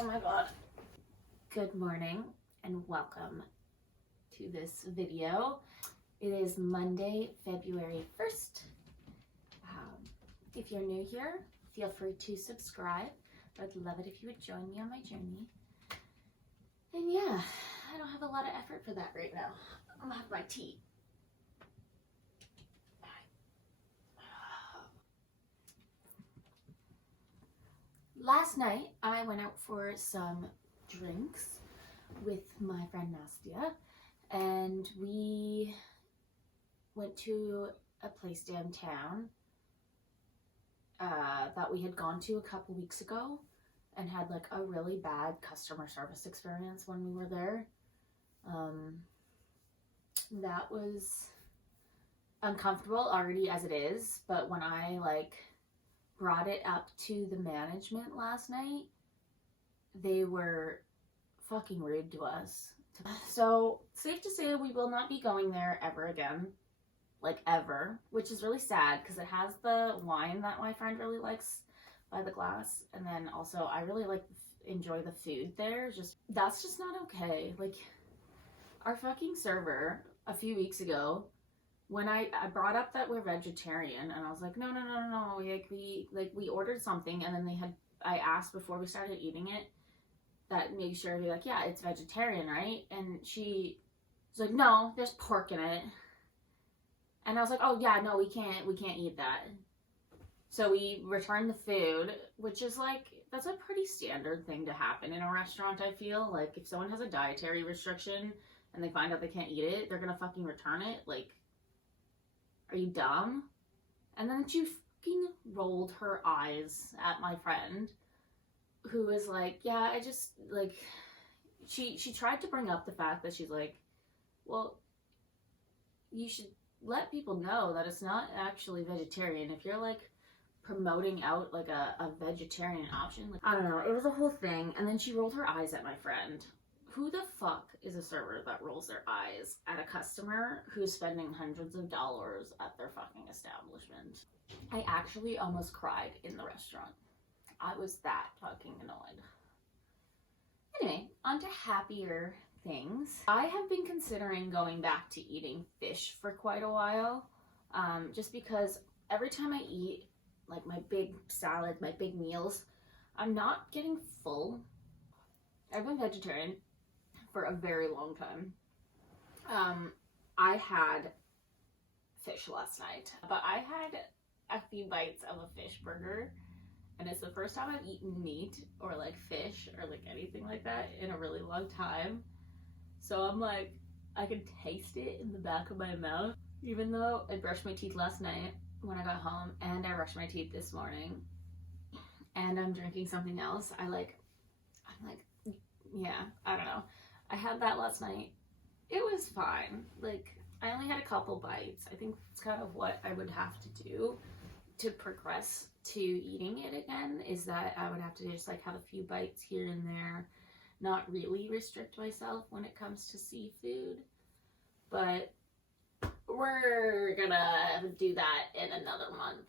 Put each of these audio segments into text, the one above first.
Oh my god. Good morning and welcome to this video. It is Monday, February 1st. If you're new here, feel free to subscribe. I'd love it if you would join me on my journey. And yeah, I don't have a lot of effort for that right now. I'm gonna have my tea. Last night, I went out for some drinks with my friend Nastia, and we went to a place downtown that we had gone to a couple weeks ago and had like a really bad customer service experience when we were there. That was uncomfortable already as it is, but when I brought it up to the management last night, they were fucking rude to us. So safe to say we will not be going there ever again, ever, which is really sad because it has the wine that my friend really likes by the glass, and then also I really enjoy the food there. That's just not okay. Our fucking server a few weeks ago, when I brought up that we're vegetarian, and I was like, no, we ordered something, and then I asked before we started eating it that make sure to be like, yeah, it's vegetarian, right? And she was like, no, there's pork in it. And I was like, oh yeah, no, we can't eat that. So we returned the food, which is that's a pretty standard thing to happen in a restaurant, I feel. If someone has a dietary restriction and they find out they can't eat it, they're gonna fucking return it. Are you dumb? And then she fucking rolled her eyes at my friend, who was like, yeah, I just, she tried to bring up the fact that she's like, well, you should let people know that it's not actually vegetarian. If you're promoting out a vegetarian option, I don't know, it was a whole thing. And then she rolled her eyes at my friend. Who the fuck is a server that rolls their eyes at a customer who's spending hundreds of dollars at their fucking establishment? I actually almost cried in the restaurant. I was that fucking annoyed. Anyway, on to happier things. I have been considering going back to eating fish for quite a while, just because every time I eat my big salad, my big meals, I'm not getting full. I've been vegetarian for a very long time. I had fish last night, but I had a few bites of a fish burger, and it's the first time I've eaten meat or fish or anything like that in a really long time. So I'm I can taste it in the back of my mouth, even though I brushed my teeth last night when I got home, and I brushed my teeth this morning, and I'm drinking something else. Yeah, I don't know. I had that last night. It was fine. I only had a couple bites. I think it's kind of what I would have to do to progress to eating it again, is that I would have to just have a few bites here and there, not really restrict myself when it comes to seafood. But we're gonna do that in another month.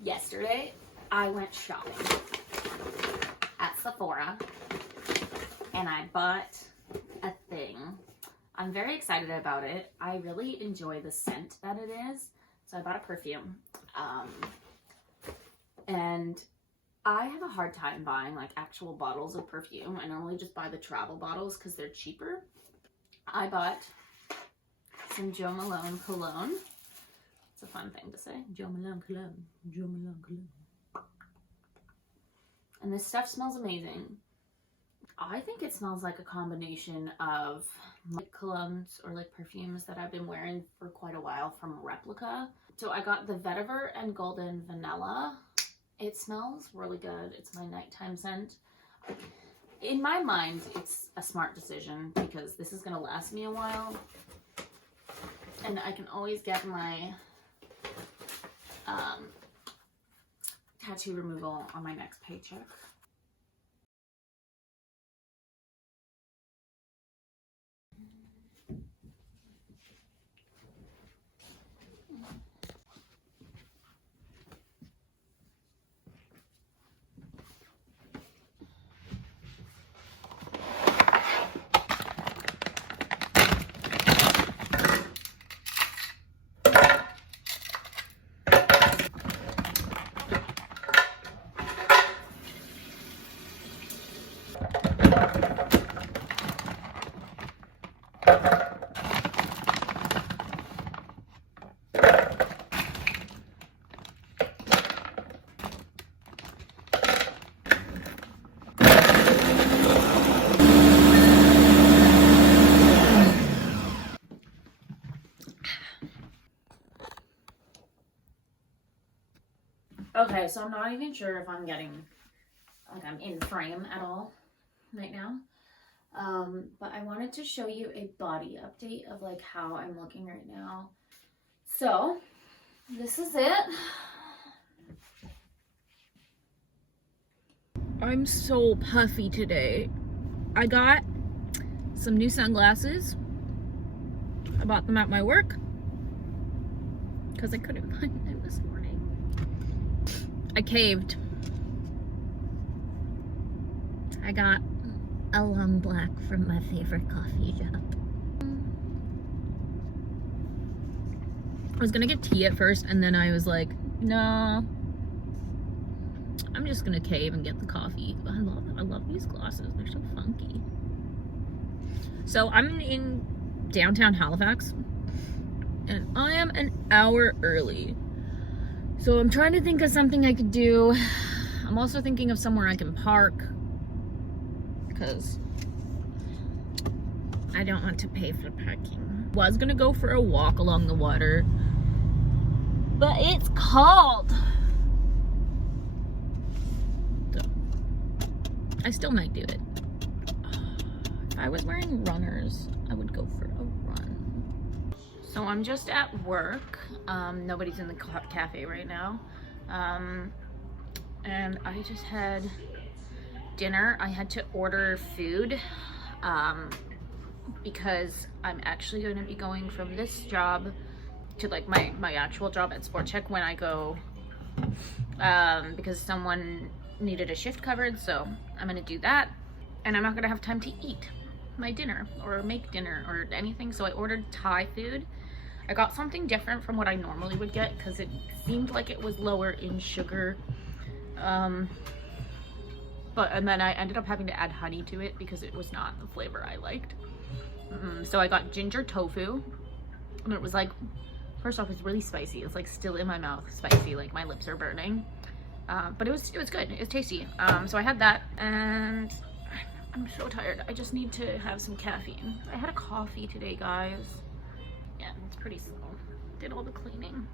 Yesterday, I went shopping at Sephora, and I bought a thing. I'm very excited about it. I really enjoy the scent that it is. So I bought a perfume. And I have a hard time buying actual bottles of perfume. I normally just buy the travel bottles because they're cheaper. I bought some Jo Malone cologne. It's a fun thing to say. Jo Malone cologne. Jo Malone cologne. And this stuff smells amazing. I think it smells like a combination of colognes or perfumes that I've been wearing for quite a while from Replica. So I got the Vetiver and Golden Vanilla. It smells really good. It's my nighttime scent. In my mind, it's a smart decision because this is gonna last me a while, and I can always get my tattoo removal on my next paycheck. Okay, so I'm not even sure if I'm getting, like, I'm in frame at all right now. But I wanted to show you a body update of, like, how I'm looking right now. So, this is it. I'm so puffy today. I got some new sunglasses. I bought them at my work because I couldn't find them this morning. I caved. I got a long black from my favorite coffee shop. I was gonna get tea at first, and then I was like, no, I'm just gonna cave and get the coffee. I love these glasses. They're so funky. So I'm in downtown Halifax, and I am an hour early. So I'm trying to think of something I could do. I'm also thinking of somewhere I can park, because I don't want to pay for parking. Was gonna go for a walk along the water, but it's cold. So I still might do it. If I was wearing runners, I would go for a run. So I'm just at work. Nobody's in the cafe right now. And I just had dinner. I had to order food because I'm actually going to be going from this job to, like, my actual job at Sport Check when I go, because someone needed a shift covered, so I'm going to do that, and I'm not going to have time to eat my dinner or make dinner or anything, so I ordered Thai food. I got something different from what I normally would get because it seemed like it was lower in sugar, and then I ended up having to add honey to it because it was not the flavor I liked. So I got ginger tofu, and it was like, first off, it's really spicy. It's like still in my mouth, spicy, like my lips are burning. But it was good. It was tasty. So I had that, and I'm so tired. I just need to have some caffeine. I had a coffee today, guys. Yeah, it's pretty slow. Did all the cleaning.